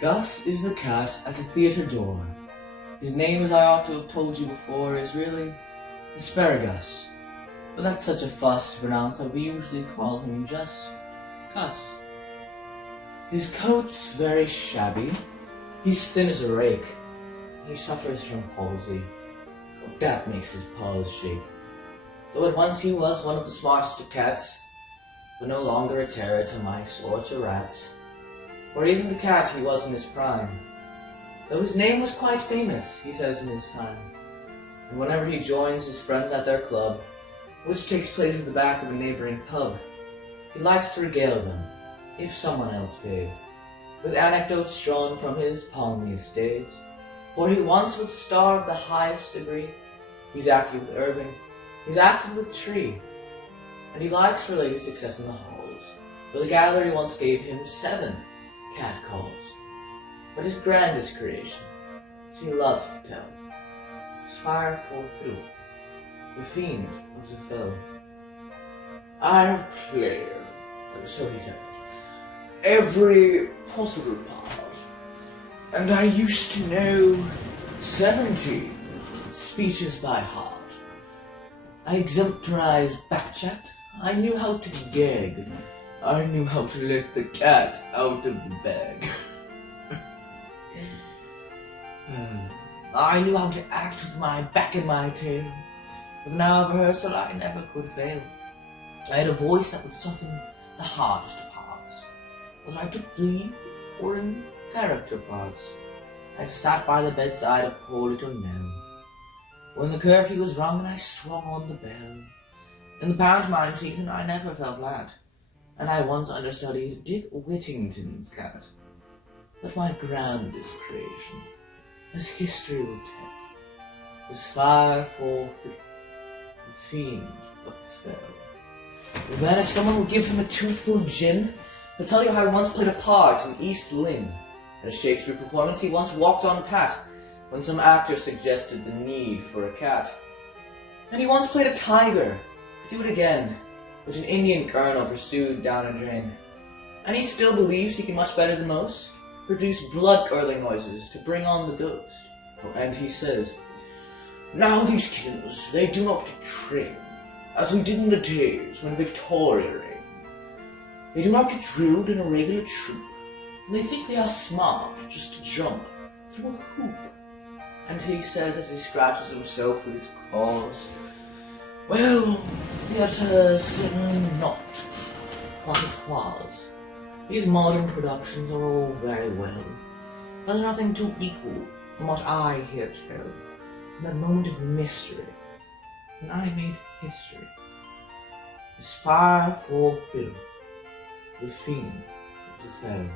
Gus is the cat at the theatre door. His name, as I ought to have told you before, is really Asparagus. But that's such a fuss to pronounce that we usually call him just Gus. His coat's very shabby. He's thin as a rake. He suffers from palsy. That makes his paws shake. Though at once he was one of the smartest of cats, but no longer a terror to mice or to rats. For he isn't the cat he was in his prime, though his name was quite famous, he says in his time. And whenever he joins his friends at their club, which takes place at the back of a neighbouring pub, he likes to regale them, if someone else pays, with anecdotes drawn from his palmiest days. For he once was a star of the highest degree. He's acted with Irving, he's acted with Tree, and he likes related success in the halls, where the gallery once gave him 7 cat calls. But his grandest creation, as he loves to tell, is Fire for Fiddle, the fiend of the foe. I have played, so he says, every possible part, and I used to know 70 speeches by heart. I exemplarized backchat, I knew how to gag, I knew how to let the cat out of the bag. I knew how to act with my back in my tail. With an hour of rehearsal I never could fail. I had a voice that would soften the hardest of hearts, whether I took lead or in character parts. I sat by the bedside of poor little Nell, when the curfew was rung and I swung on the bell. In the pantomime season I never fell flat, and I once understudied Dick Whittington's cat. But my grandest creation, as history will tell, was Fire for Fiddle, the fiend of the fell. Then if someone will give him a toothful of gin, he'll tell you how he once played a part in East Lynne. In a Shakespeare performance he once walked on Pat, when some actor suggested the need for a cat. And he once played a tiger, could do it again, which an Indian colonel pursued down a drain. And he still believes he can much better than most produce blood-curdling noises to bring on the ghost. Oh, and he says, now these kittens, they do not get trained, as we did in the days when Victoria reigned. They do not get drilled in a regular troop, and they think they are smart just to jump through a hoop. And he says as he scratches himself with his claws, well, theatre's certainly not what it was. These modern productions are all very well, but there's nothing to equal from what I hear tell, in that moment of mystery, when I made history. It's Fire for Fiddle, the fiend of the fell.